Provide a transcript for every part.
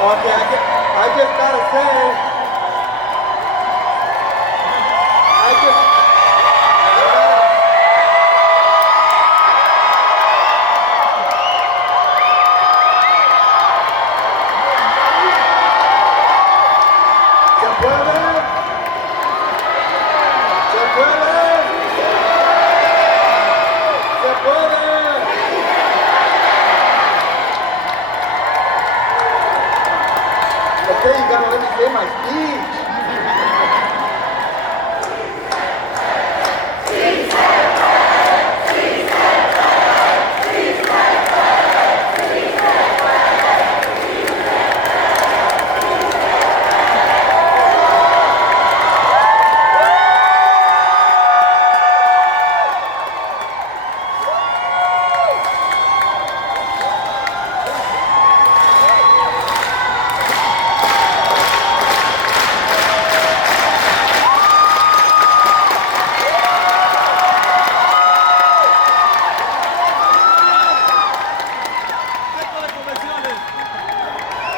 Okay, I just gotta say, I just, ¿se puede? ¿Se puede? ¿Se puede? Okay, you gotta let me say my speech.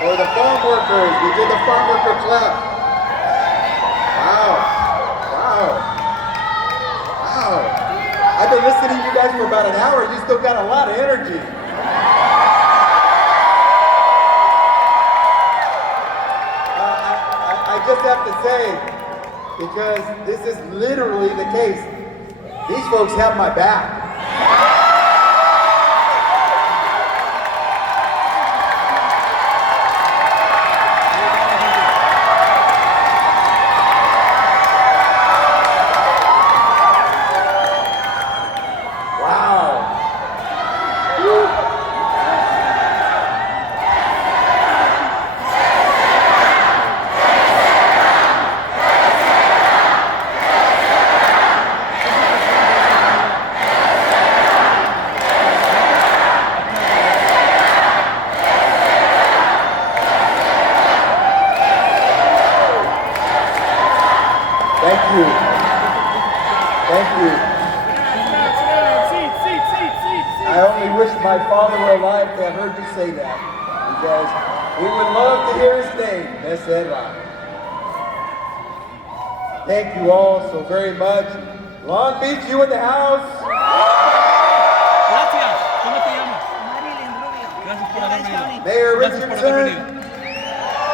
For the farm workers, we did the farm worker clap. Wow, wow, wow. I've been listening to you guys for about an hour, you still got a lot of energy. I just have to say, because this is literally the case, these folks have my back. Thank you. Thank you. I only wish my father were alive to have heard you say that, because we would love to hear his name, Becerra. Thank you all so very much. Long Beach, you in the house? Gracias. ¿Cómo te llamas? Gracias por haber venido. Mayor Gracias por haber Richardson, venido.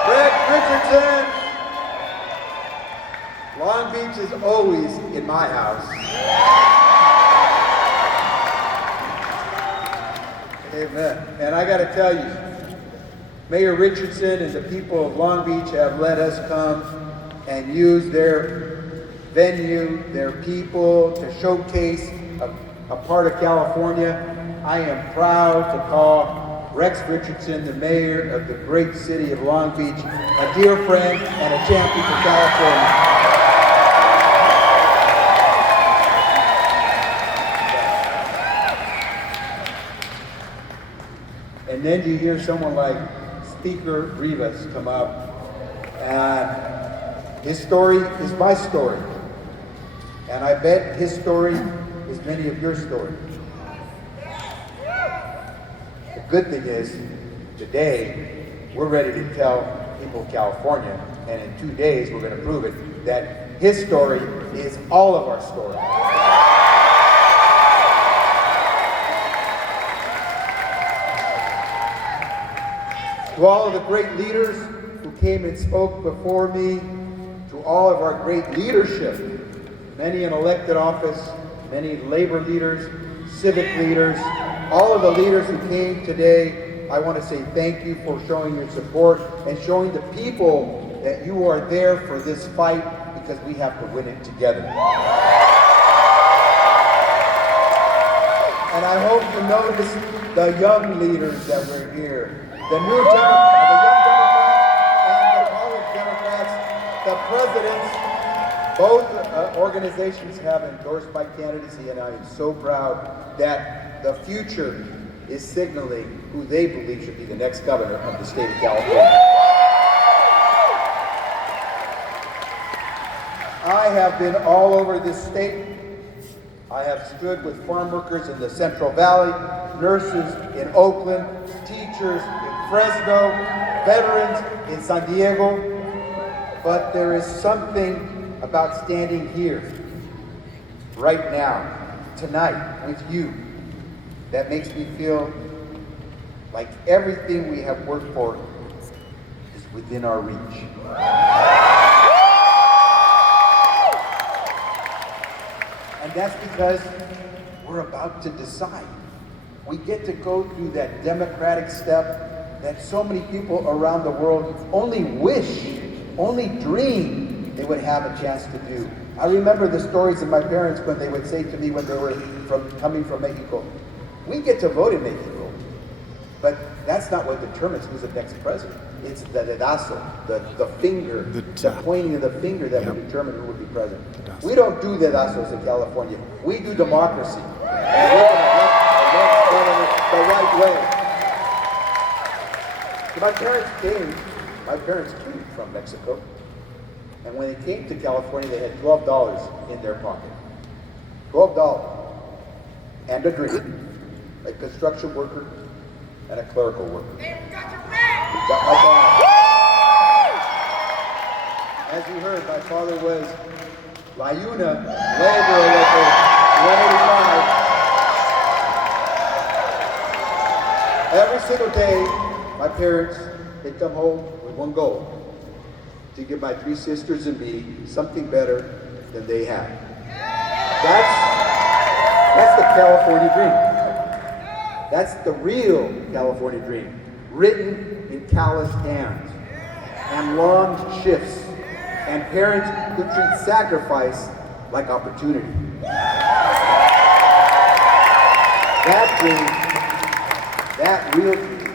Greg Richardson. Long Beach is always in my house. Amen. And I got to tell you, Mayor Richardson and the people of Long Beach have let us come and use their venue, their people to showcase a part of California. I am proud to call Rex Richardson, the mayor of the great city of Long Beach, a dear friend and a champion for California. And then you hear someone like Speaker Rivas come up, and his story is my story. And I bet his story is many of your stories. The good thing is, today, we're ready to tell people of California, and in 2 days, we're going to prove it, that his story is all of our story. To all of the great leaders who came and spoke before me, to all of our great leadership, many in elected office, many labor leaders, civic leaders, all of the leaders who came today, I want to say thank you for showing your support and showing the people that you are there for this fight, because we have to win it together. And I hope you notice the young leaders that were here. The young Democrats and the college Democrats, the presidents, both organizations have endorsed my candidacy, and I am so proud that the future is signaling who they believe should be the next governor of the state of California. I have been all over this state. I have stood with farm workers in the Central Valley, nurses in Oakland, teachers in Fresno, veterans in San Diego, but there is something about standing here, right now, tonight, with you, that makes me feel like everything we have worked for is within our reach. And that's because we're about to decide. We get to go through that democratic step that so many people around the world only wish, only dream they would have a chance to do. I remember the stories of my parents when they would say to me when they were coming from Mexico, we get to vote in Mexico, but that's not what determines who's the next president. It's the dedazo, the finger, the pointing of the finger that would determine who would be president. We don't do dedazos in California. We do democracy. And we're going to elect government the right way. So my parents came from Mexico. And when they came to California, they had $12 in their pocket. $12. And a dream. A construction worker and a clerical worker. Got my dad. As you heard, my father was La Una, laborer local 185. Every single day, my parents, they come home with one goal, to give my three sisters and me something better than they had. That's the California dream. That's the real California dream, written in calloused hands and long shifts, and parents who treat sacrifice like opportunity. That dream, that real dream,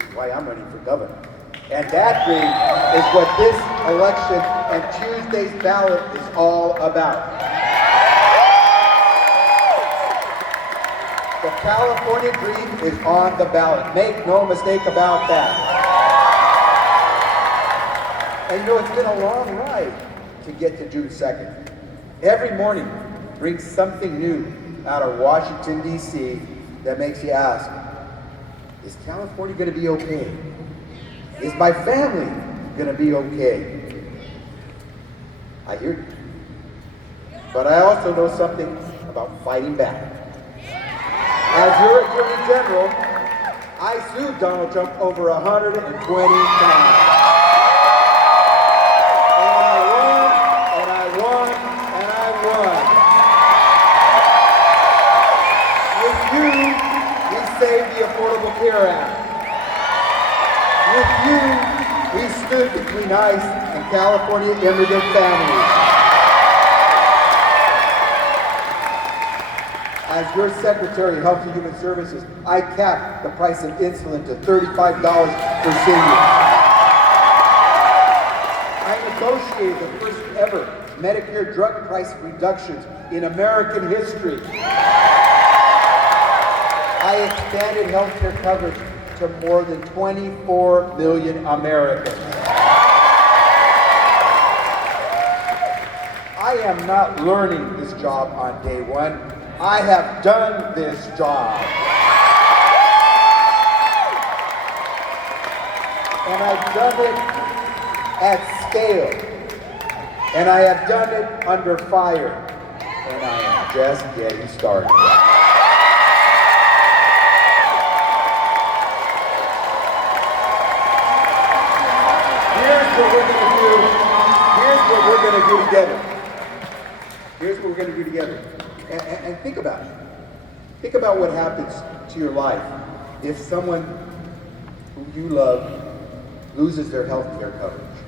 is why I'm running for governor. And that dream is what this election and Tuesday's ballot is all about. The California dream is on the ballot. Make no mistake about that. And you know, it's been a long ride to get to June 2nd. Every morning brings something new out of Washington, D.C. that makes you ask, is California going to be okay? Is my family going to be okay? I hear you. But I also know something about fighting back. As your Attorney General, I sued Donald Trump over 120 times. And I won, and I won, and I won. With you, we saved the Affordable Care Act. With you, we stood between ICE and California immigrant families. As your Secretary of Health and Human Services, I capped the price of insulin to $35 for seniors. I negotiated the first ever Medicare drug price reductions in American history. I expanded health care coverage to more than 24 million Americans. I am not learning this job on day one. I have done this job. And I've done it at scale. And I have done it under fire. And I am just getting started. Here's what we're going to do together. Here's what we're going to do together. And think about it. Think about what happens to your life if someone who you love loses their health care coverage.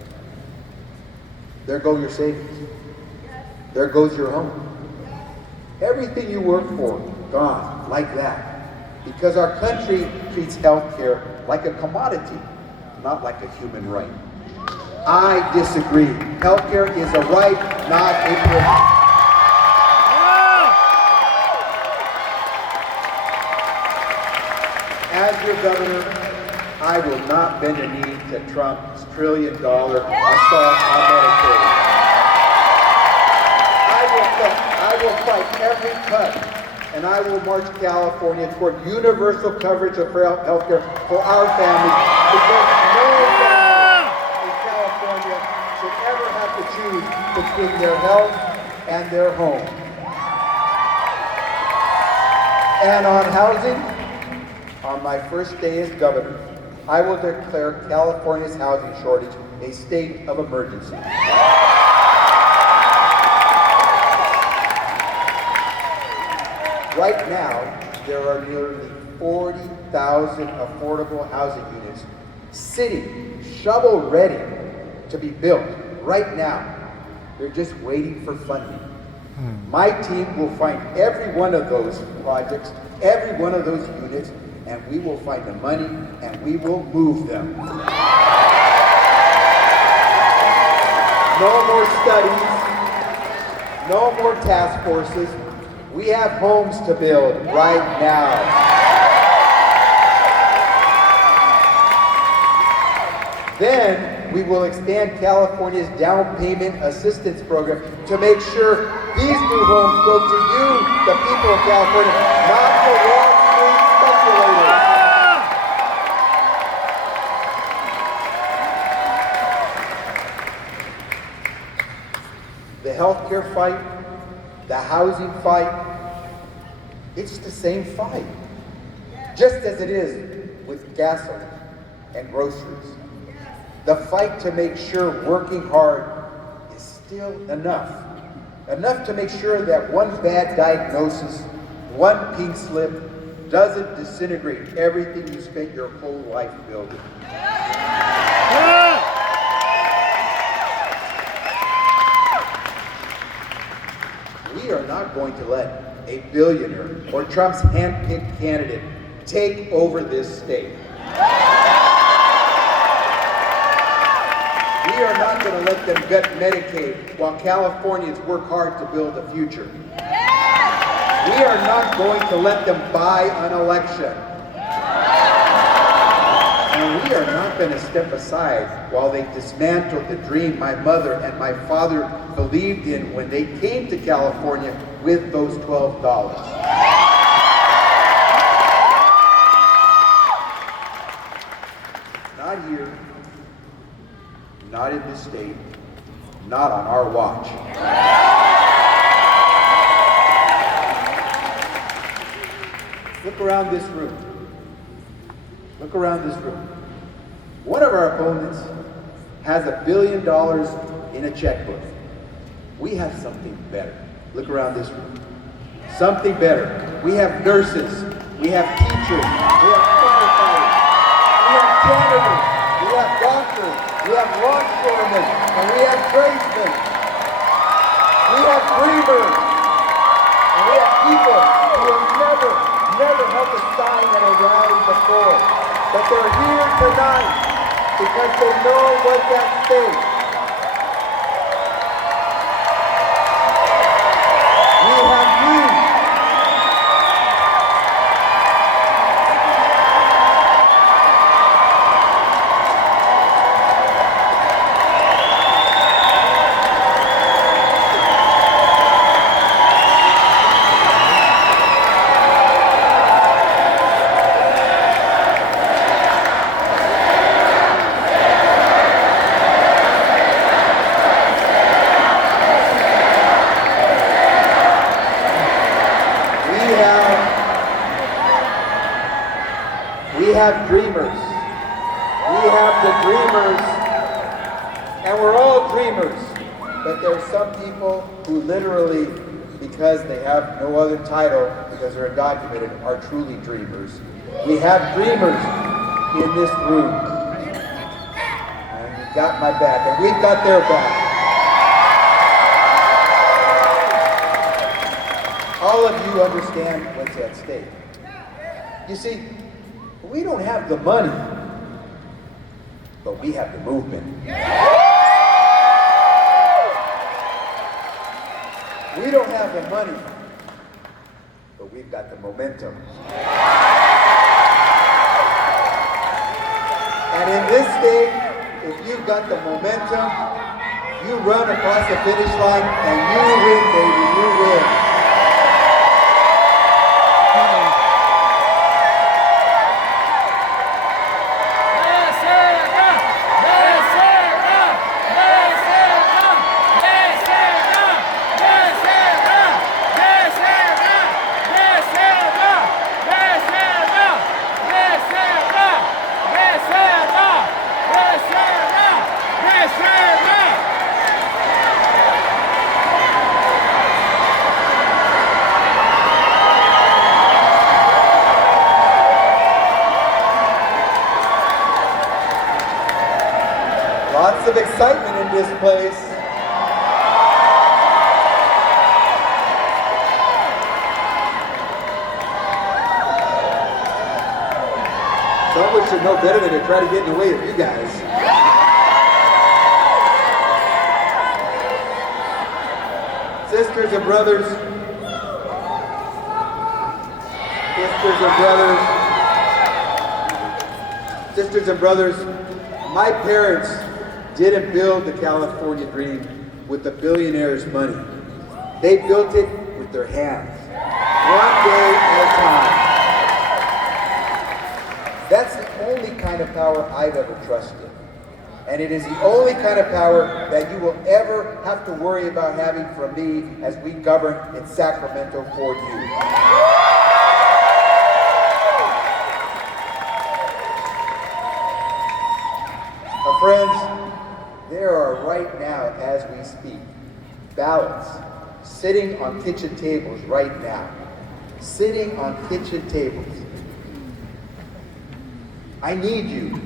There go your savings. There goes your home. Everything you work for, gone, like that. Because our country treats health care like a commodity, not like a human right. I disagree. Healthcare is a right, not a privilege. As your governor, I will not bend a knee to Trump's $1 trillion assault on Medicaid. I will fight every cut, and I will march California toward universal coverage of health care for our families, because no and their home. And on housing, on my first day as governor, I will declare California's housing shortage a state of emergency. Right now, there are nearly 40,000 affordable housing units sitting shovel-ready to be built right now. They're just waiting for funding. My team will find every one of those projects, every one of those units, and we will find the money and we will move them. No more studies, no more task forces. We have homes to build right now. Then we will expand California's down payment assistance program to make sure these new homes go to you, the people of California, not to Wall Street speculators. The healthcare fight, the housing fight, it's the same fight. Just as it is with gasoline and groceries. The fight to make sure working hard is still enough. Enough to make sure that one bad diagnosis, one pink slip, doesn't disintegrate everything you spent your whole life building. We are not going to let a billionaire or Trump's hand-picked candidate take over this state. We are not going to let them gut Medicaid while Californians work hard to build a future. We are not going to let them buy an election. And we are not going to step aside while they dismantle the dream my mother and my father believed in when they came to California with those $12. Not here, not in this state, not on our watch. Look around this room. Look around this room. One of our opponents has $1 billion in a checkbook. We have something better. Look around this room. Something better. We have nurses. We have teachers. We have firefighters. We have janitors. We have doctors. We have longshoremen. And we have tradesmen. We have dreamers. And we have people who have never held a sign at a rally before. But they're here tonight because they know what's at stake. We have you. We have dreamers. We have the dreamers. And we're all dreamers. But there are some people who literally, because they have no other title, because they're undocumented, are truly dreamers. We have dreamers in this room. And you've got my back, and we've got their back. All of you understand what's at stake. You see, we don't have the money, but we have the movement. We don't have the money, but we've got the momentum. And in this state, if you've got the momentum, you run across the finish line and you win, baby, you win. Lots of excitement in this place. Someone should know better than to try to get in the way of you guys. Sisters and brothers, my parents didn't build the California dream with the billionaires' money. They built it with their hands, one day at a time. That's the only kind of power I've ever trusted. And it is the only kind of power that you will ever have to worry about having from me as we govern in Sacramento for you. Now, friends, there are right now, as we speak, ballots sitting on kitchen tables right now. Sitting on kitchen tables. I need you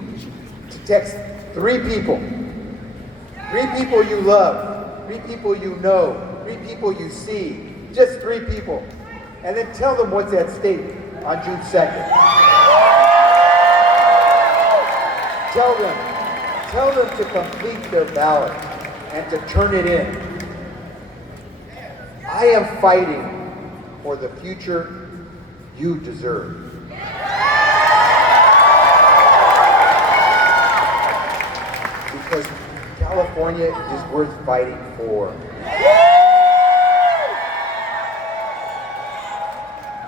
to text 3 people. 3 people you love, 3 people you know, 3 people you see, just 3 people. And then tell them what's at stake on June 2nd. Tell them to complete their ballot and to turn it in. I am fighting for the future you deserve. Because California is worth fighting for.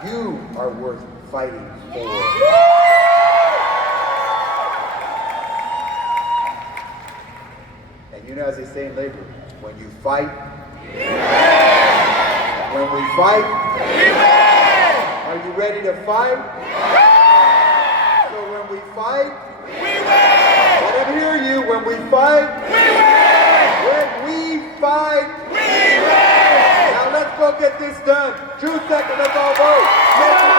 You are worth fighting for. And you know, as they say in labor, when you fight, when we fight, are you ready to fight? So when we fight, let them hear you. When we fight, when we fight, now let's go get this done. June 2nd, let's all vote.